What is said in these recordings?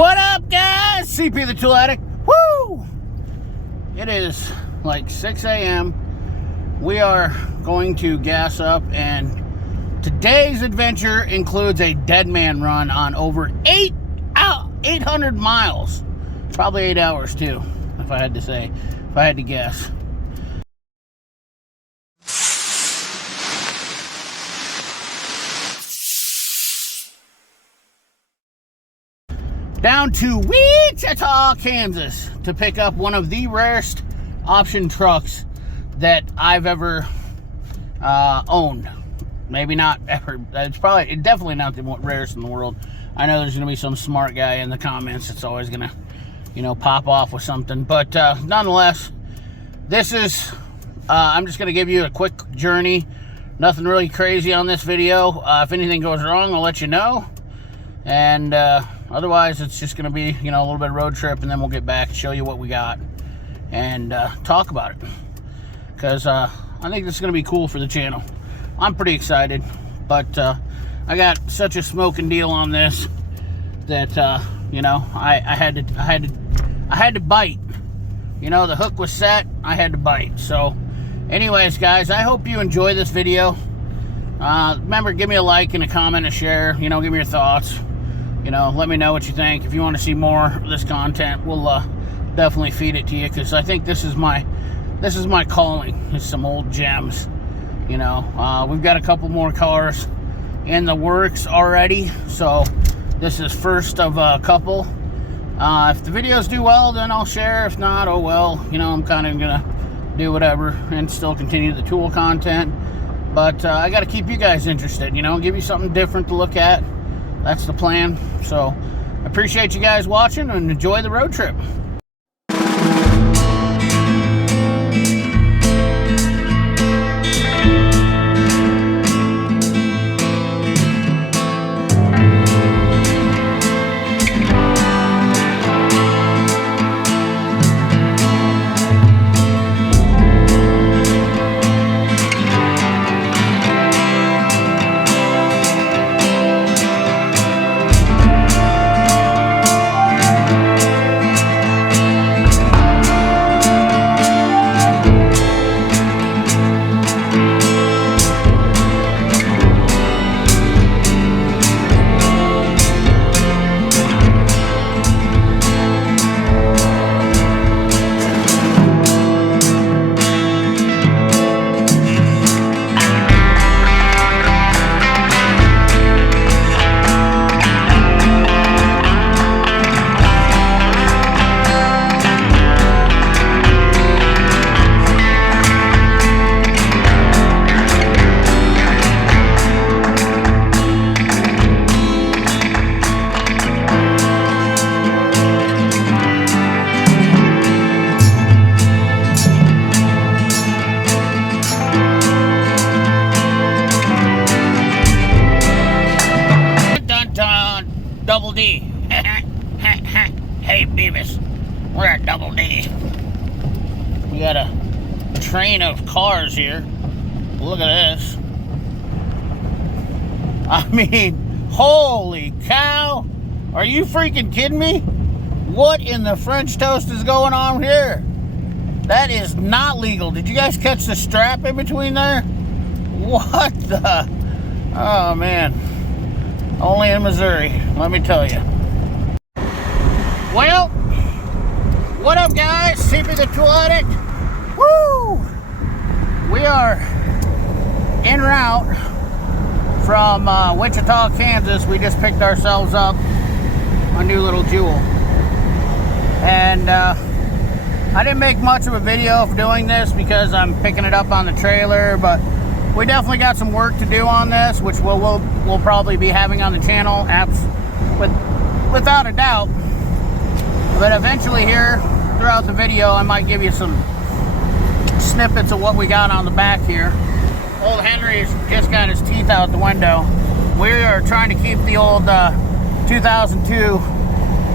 What up, guys? CP the Tool Addict. Woo! It is like 6 a.m. We are going to gas up, and today's adventure includes a dead man run on over 800 miles. Probably 8 hours, too, if I had to say, if I had to guess. Down to Wichita, Kansas to pick up one of the rarest option trucks that I've ever owned. Maybe not ever. It's definitely not the rarest in the world. I know there's going to be some smart guy in the comments that's always going to, pop off with something. But nonetheless, this is, I'm just going to give you a quick journey. Nothing really crazy on this video. If anything goes wrong, I'll let you know. And otherwise, it's just going to be, a little bit of road trip, and then we'll get back, show you what we got, and talk about it. Because I think this is going to be cool for the channel. I'm pretty excited, but I got such a smoking deal on this that I had to bite. The hook was set. I had to bite. So, anyways, guys, I hope you enjoy this video. Remember, give me a like and a comment, a share. Give me your thoughts. Let me know what you think. If you want to see more of this content, we'll definitely feed it to you, because I think this is my calling. It's some old gems. We've got a couple more cars in the works already, so this is first of a couple. If the videos do well, then I'll share. If not, oh well. I'm kind of gonna do whatever and still continue the tool content. But I got to keep you guys interested. Give you something different to look at. That's the plan. So, I appreciate you guys watching, and enjoy the road trip. Double D. Hey, Beavis. We're at Double D. We got a train of cars here. Look at this. I mean, holy cow. Are you freaking kidding me? What in the French toast is going on here? That is not legal. Did you guys catch the strap in between there? What the? Oh, man. Only in Missouri, let me tell you. Well, what up, guys? CP the Tool Addict. Woo! We are en route from Wichita, Kansas. We just picked ourselves up a new little jewel. And I didn't make much of a video for doing this because I'm picking it up on the trailer, but we definitely got some work to do on this, which we'll probably be having on the channel, without a doubt. But eventually here, throughout the video, I might give you some snippets of what we got on the back here. Old Henry's just got his teeth out the window. We are trying to keep the old 2002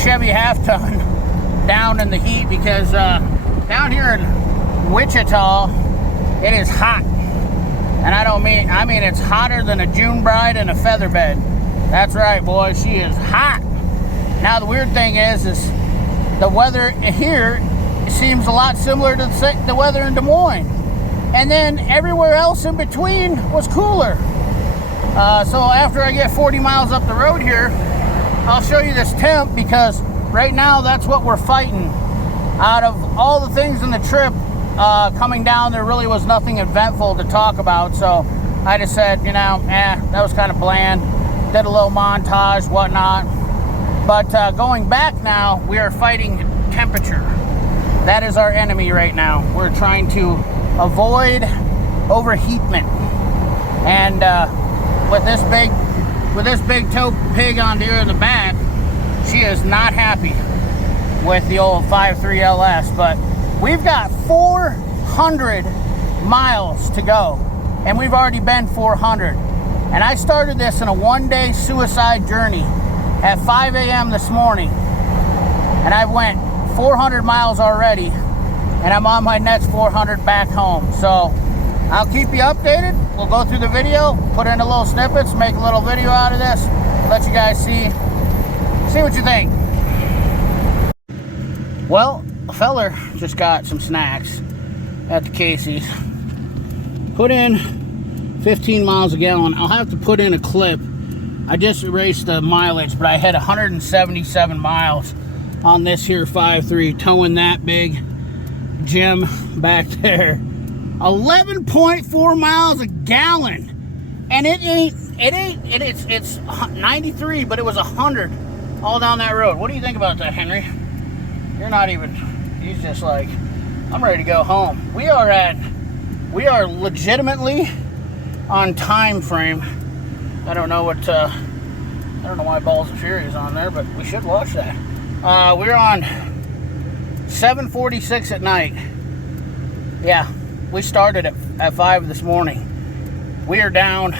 Chevy half-ton down in the heat, because down here in Wichita, it is hot. And I mean it's hotter than a June bride in a feather bed. That's right, boys, she is hot. Now Now the weird thing is the weather here seems a lot similar to the weather in Des Moines, and then everywhere else in between was cooler. So after I get 40 miles up the road here, I'll show you this temp, because right now that's what we're fighting. Out of all the things in the trip coming down, there really was nothing eventful to talk about. So I just said, you know, that was kind of bland. Did a little montage, whatnot. But going back now, we are fighting temperature. That is our enemy right now. We're trying to avoid overheatment. And with this big tow pig on here in the back, she is not happy with the old 5.3 LS. But we've got 400 miles to go, and we've already been 400. And I started this in a one-day suicide journey at 5 a.m. this morning, and I went 400 miles already, and I'm on my next 400 back home. So I'll keep you updated. We'll go through the video, put in a little snippets, make a little video out of this, let you guys see what you think. Well, a feller just got some snacks at the Casey's. Put in 15 miles a gallon. I'll have to put in a clip. I just erased the mileage, but I had 177 miles on this here 5.3, towing that big Jim back there. 11.4 miles a gallon, and it's 93, but it was 100 all down that road. What do you think about that, Henry? You're not even. He's just like, I'm ready to go home. We are legitimately on time frame. I don't know why Balls of Fury is on there, but we should watch that. We're on 7:46 at night. Yeah, we started at 5 this morning. We are down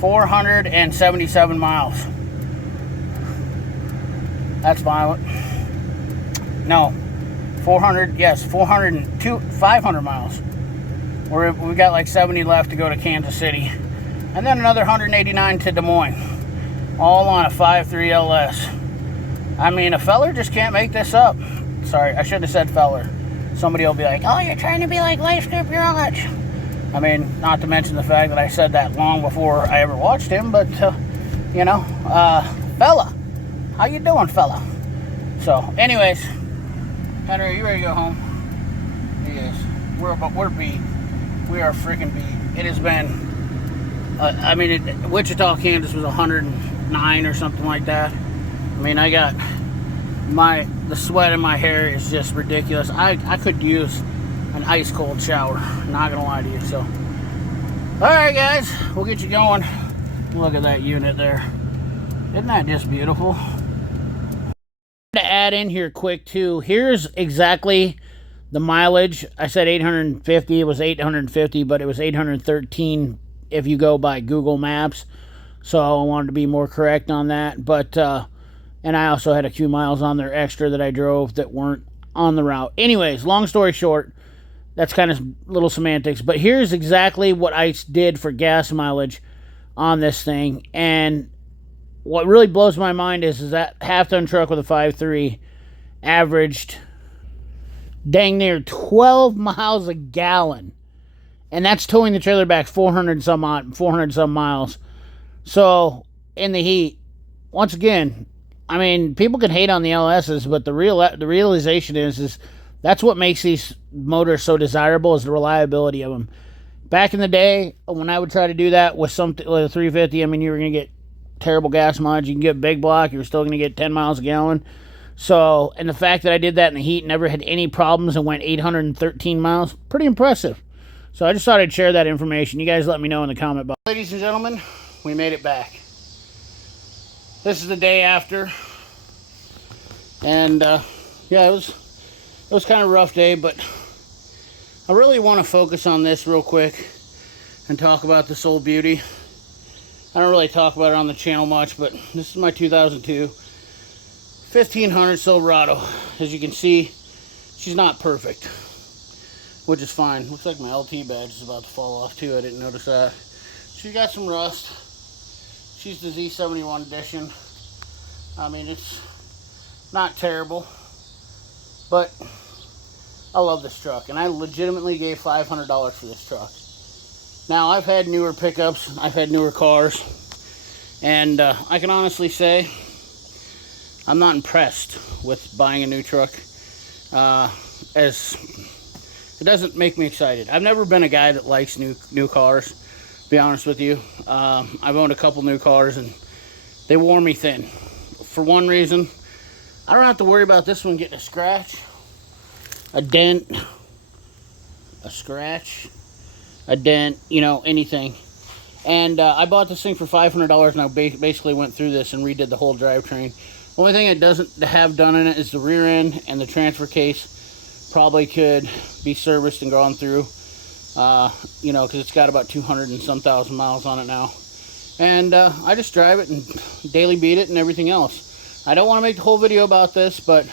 477 miles. That's violent. No, 400. Yes, 500 miles. We got like 70 left to go to Kansas City, and then another 189 to Des Moines, all on a 5.3 LS. I mean, a feller just can't make this up. Sorry, I shouldn't have said feller. Somebody will be like, oh, you're trying to be like Life Snoop Garage. I mean, not to mention the fact that I said that long before I ever watched him, but, you know, fella. How you doing, fella? So, anyways, Henry, are you ready to go home? He is. We're beat. We are freaking beat. It has been, I mean, Wichita, Kansas was 109 or something like that. I mean, I got the sweat in my hair is just ridiculous. I could use an ice cold shower, not gonna lie to you. So, all right, guys, we'll get you going. Look at that unit there. Isn't that just beautiful? To add in here quick too, here's exactly the mileage. I said 850, it was 850, but it was 813 if you go by Google Maps. So I wanted to be more correct on that. But and I also had a few miles on there extra that I drove that weren't on the route. Anyways, long story short, that's kind of little semantics. But here's exactly what I did for gas mileage on this thing. And what really blows my mind is that half-ton truck with a 5.3 averaged dang near 12 miles a gallon. And that's towing the trailer back 400 some miles. So, in the heat, once again, I mean, people can hate on the LSs, but the realization is that's what makes these motors so desirable, is the reliability of them. Back in the day, when I would try to do that with a 350, I mean, you were going to get terrible gas mileage. You can get big block, you're still going to get 10 miles a gallon. So, and the fact that I did that in the heat, never had any problems, and went 813 miles, pretty impressive. So I just thought I'd share that information. You guys let me know in the comment box. Ladies and gentlemen, we made it back. This is the day after, and yeah, it was kind of a rough day, but I really want to focus on this real quick and talk about this old beauty. I don't really talk about it on the channel much, but this is my 2002 1500 Silverado. As you can see, she's not perfect, which is fine. Looks like my LT badge is about to fall off too. I didn't notice that. She's got some rust. She's the Z71 edition. I mean, it's not terrible, but I love this truck, and I legitimately gave $500 for this truck. Now, I've had newer pickups, I've had newer cars, and I can honestly say I'm not impressed with buying a new truck. As it doesn't make me excited. I've never been a guy that likes new cars, to be honest with you. I've owned a couple new cars, and they wore me thin. For one reason, I don't have to worry about this one getting a scratch, a dent, a scratch, a dent, you know, anything. And I bought this thing for $500, and I basically went through this and redid the whole drivetrain. Only thing it doesn't have done in it is the rear end and the transfer case. Probably could be serviced and gone through, you know, because it's got about 200 and some thousand miles on it now. And I just drive it and daily beat it and everything else. I don't want to make the whole video about this, but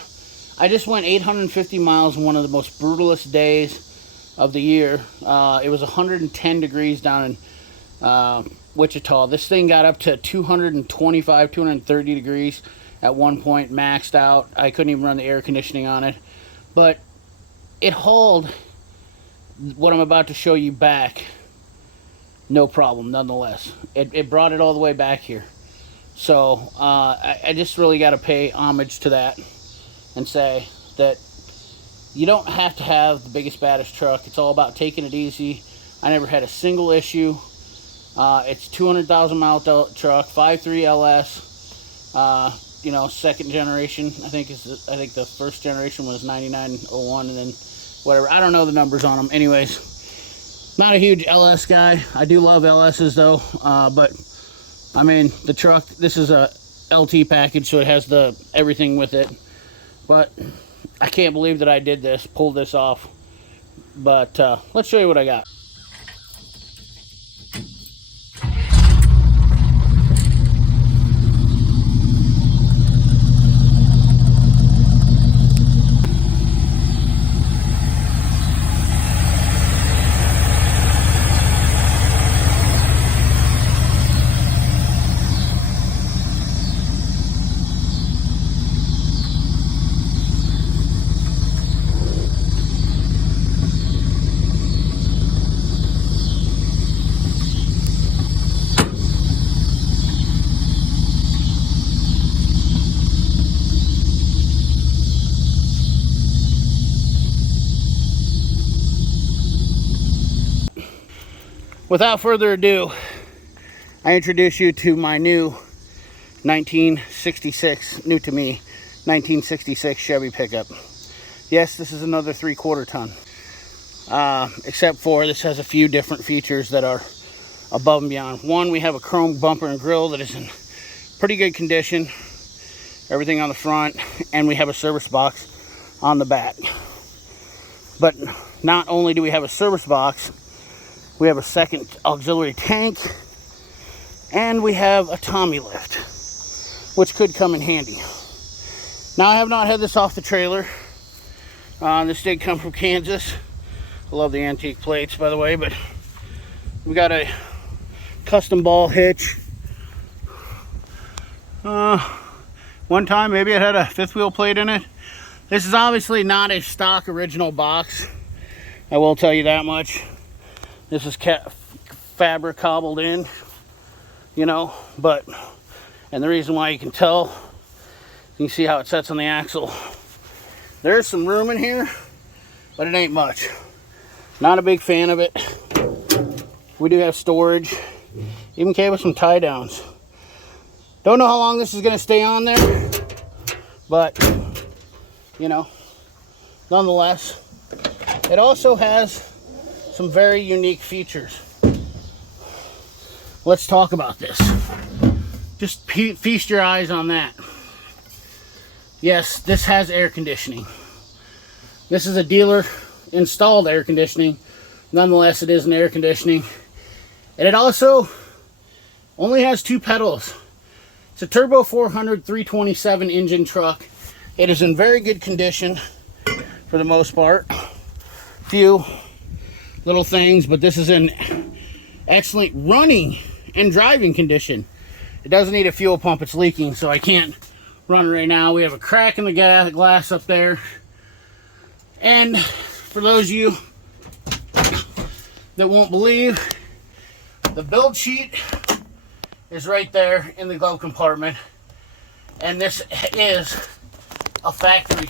I just went 850 miles on one of the most brutalest days of the year. It was 110 degrees down in Wichita. This thing got up to 225, 230 degrees at one point, maxed out. I couldn't even run the air conditioning on it. But it hauled what I'm about to show you back, no problem, nonetheless. It brought it all the way back here. So I just really got to pay homage to that and say that you don't have to have the biggest, baddest truck. It's all about taking it easy. I never had a single issue. It's 200,000 mile truck, 5.3 LS. You know, second generation. I think the first generation was 9901, and then whatever. I don't know the numbers on them. Anyways, not a huge LS guy. I do love LSs though. But I mean, the truck. This is a LT package, so it has the everything with it. But I can't believe that I did this, pulled this off. But let's show you what I got. Without further ado, I introduce you to my new 1966, new to me, 1966 Chevy pickup. Yes, this is another 3/4 ton. Except for this has a few different features that are above and beyond. One, we have a chrome bumper and grille that is in pretty good condition. Everything on the front, and we have a service box on the back. But not only do we have a service box, we have a second auxiliary tank, and we have a Tommy lift, which could come in handy. Now, I have not had this off the trailer. This did come from Kansas. I love the antique plates, by the way, but we got a custom ball hitch. One time, maybe it had a fifth wheel plate in it. This is obviously not a stock original box. I will tell you that much. This is fabric cobbled in, you know, and the reason why you can tell, you can see how it sets on the axle. There's some room in here, but it ain't much. Not a big fan of it. We do have storage. Even came with some tie downs. Don't know how long this is going to stay on there, but, you know, nonetheless, it also has some very unique features. Let's talk about this. Just feast your eyes on that. Yes, this has air conditioning. This is a dealer installed air conditioning. Nonetheless, it is an air conditioning. And it also only has 2 pedals. It's a turbo 400 327 engine truck. It is in very good condition for the most part. Few little things, but this is in excellent running and driving condition. It doesn't need a fuel pump, it's leaking, so I can't running right now. We have a crack in the glass up there. And for those of you that won't believe, the build sheet is right there in the glove compartment. And this is a factory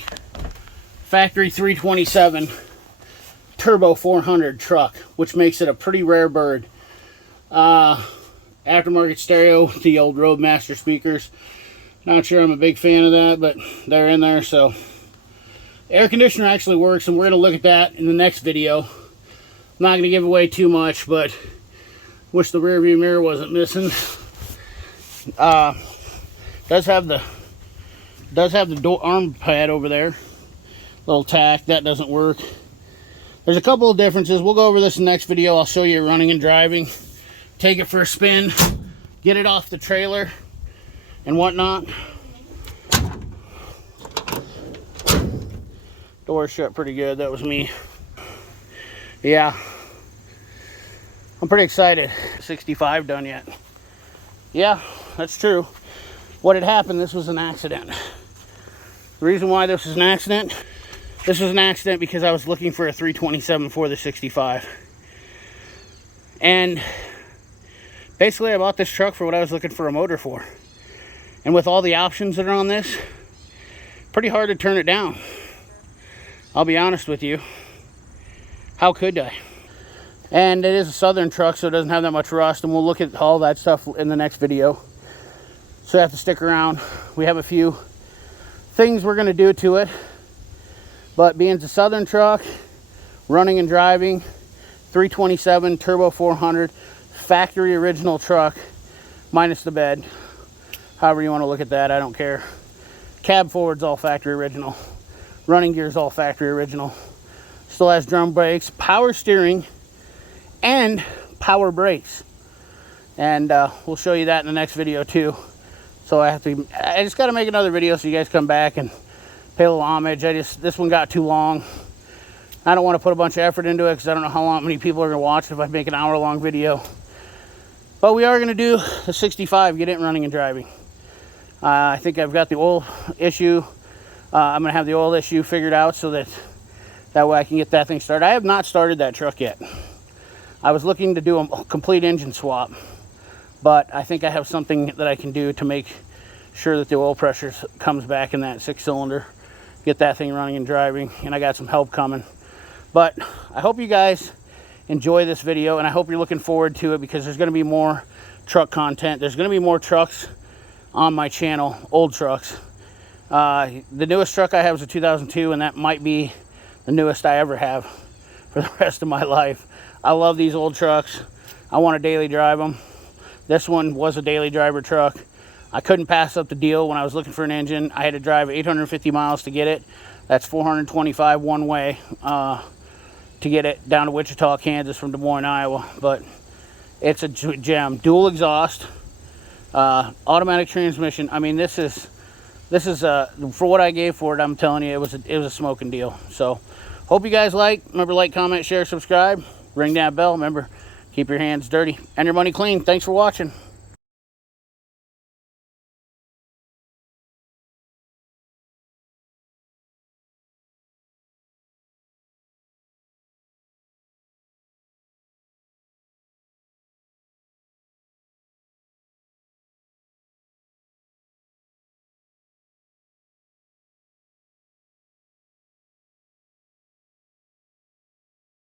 327 turbo 400 truck, which makes it a pretty rare bird. Aftermarket stereo with the old Roadmaster speakers. Not sure I'm a big fan of that, but they're in there. So air conditioner actually works, and we're going to look at that in the next video. I'm not going to give away too much, but wish the rear view mirror wasn't missing. Does have the door arm pad over there, little tack that doesn't work. There's a couple of differences. We'll go over this in the next video. I'll show you running and driving, take it for a spin, get it off the trailer and whatnot. Door shut pretty good. That was me. Yeah, I'm pretty excited. 65 done yet. Yeah, that's true. What had happened, this was an accident. The reason why this was an accident, because I was looking for a 327 for the 65. And basically I bought this truck for what I was looking for a motor for. And with all the options that are on this, pretty hard to turn it down. I'll be honest with you. How could I? And it is a Southern truck, so it doesn't have that much rust, and we'll look at all that stuff in the next video. So you have to stick around. We have a few things we're going to do to it. But being it's a Southern truck, running and driving, 327 turbo 400, factory original truck, minus the bed. However you want to look at that, I don't care. Cab forward's all factory original. Running gear's all factory original. Still has drum brakes, power steering, and power brakes. And we'll show you that in the next video too. So I just got to make another video so you guys come back and pay a little homage. This one got too long. I don't want to put a bunch of effort into it because I don't know how many people are going to watch it if I make an hour-long video. But we are going to do the 65, get it running and driving. I think I've got the oil issue. I'm going to have the oil issue figured out so that way I can get that thing started. I have not started that truck yet. I was looking to do a complete engine swap, but I think I have something that I can do to make sure that the oil pressure comes back in that 6-cylinder, get that thing running and driving, and I got some help coming. But I hope you guys enjoy this video, and I hope you're looking forward to it, because there's going to be more truck content. There's going to be more trucks on my channel, old trucks. The newest truck I have is a 2002, and that might be the newest I ever have for the rest of my life. I love these old trucks. I want to daily drive them. This one was a daily driver truck. I couldn't pass up the deal when I was looking for an engine. I had to drive 850 miles to get it. That's 425 one way to get it down to Wichita, Kansas from Des Moines, Iowa. But it's a gem. Dual exhaust, automatic transmission. I mean, this is for what I gave for it. I'm telling you, it was a smoking deal. So hope you guys remember, like, comment, share, subscribe, ring that bell. Remember, keep your hands dirty and your money clean. Thanks for watching.